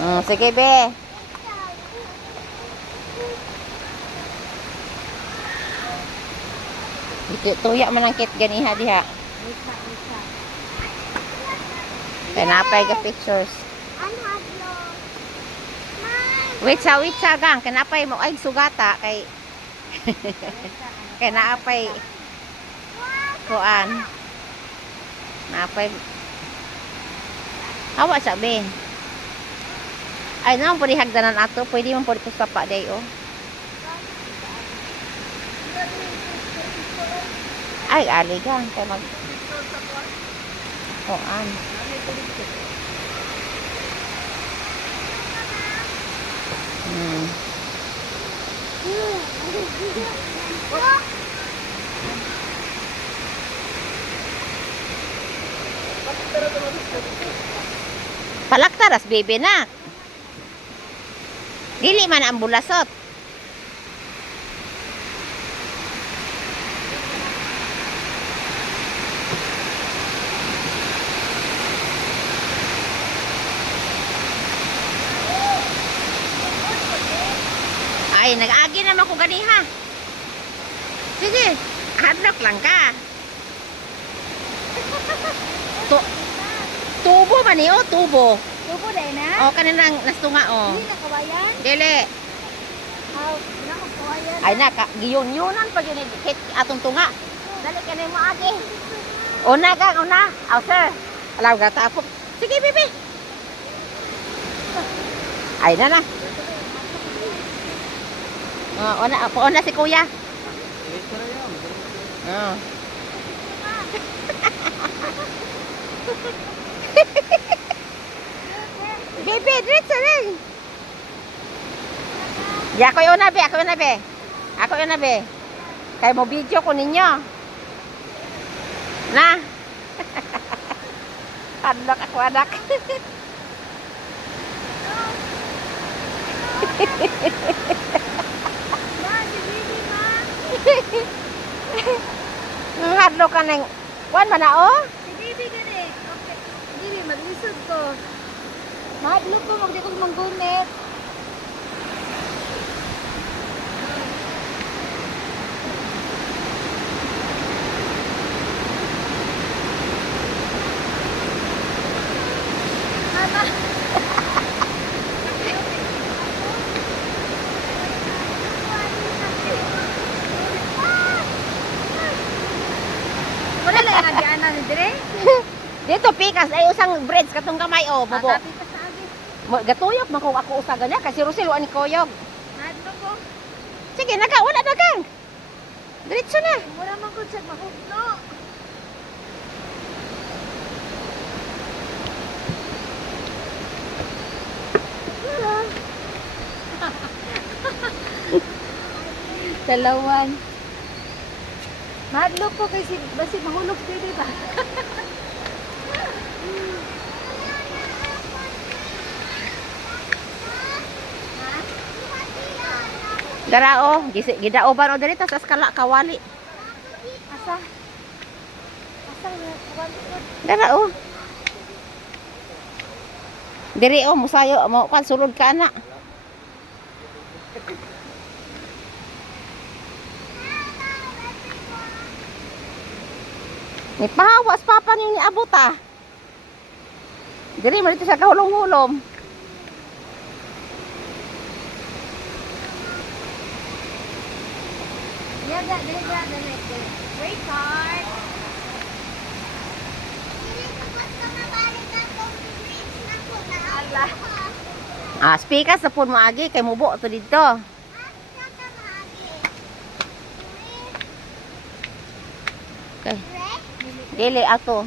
Sige, be. Tuya man ang kit ganiha diha. Kaya napay ka pictures. Wait sa gang. Kanapay mo ay sugata kay kaya naapay kuan. Naapay hawa sabi. Ay naman pwede hagdanan ato. Pwede man pwede sa pa day oh. Ay, aligang kay mag kuan. Palaktaras bebe na. Dili man ang bulasot. Ay, nag-agi naman ko ganiha. Sige, hardlock lang ka. Tubo man niyo, tubo. Tubo dahil na? O, kaninang nastunga o. Hindi na kawayan? Dili. Hindi na kawayan. Ay na, giyon-yunan pag yun atong tunga. Dali ka na mo agi. Una kang, una. Aw, sir. Alam ka, tapok. Sige, bibi. Ay na na. Una si kuya. Bibi, diretso rin. Di ako yun na be, ako yun na be. Ako yun na be. Kaya mo video ko ninyo. Na. Hadlok ako anak. Hadlok ka ng wan man na oh. Si Bibi gani. Okay. Bibi, mag-isod ko. Mahadlok ko, magdi kong manggunit. Mama. Wala lang yung agian namin dire? Dito pikas ay usang breads katong kamay oh, bobo. Tapi pa sa agi. Gatuyok man kung ako usa ganya kasi Rosel ani koyog. Mahadlok ko. Sige, wala na kang. Diretso na. Mura man ko siya mahugno. Dalawan. Mahadlok ko kasi basi mahulog dito ba? Darao, gidaoban o dito sa skala kawali. Asa? Asa na kawali ko? Darao. Diri o musayo mo kan sulod ka ana. Ni pahawas papa ni abot ah. Diri man dito sa kahulom-hulom. Yaga, dali. Wait card. Allah. Speaker sa pun mo agi kay mubo to dito. Okay. Dili ato.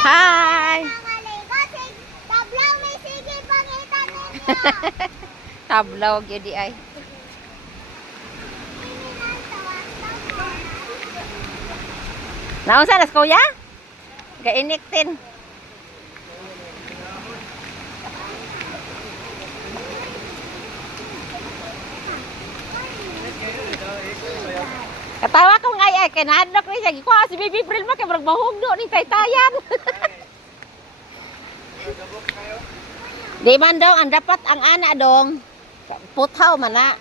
Hi. Tablaw gyud di ay. Naunsa nas kuya? Gainik tin. Katawa ko nga ay kanadok ni siya. Ko si Baby April mo kay murag mahugdo ni taytayan. Di man daw ang dapat ang ana dong. Puthaw man na.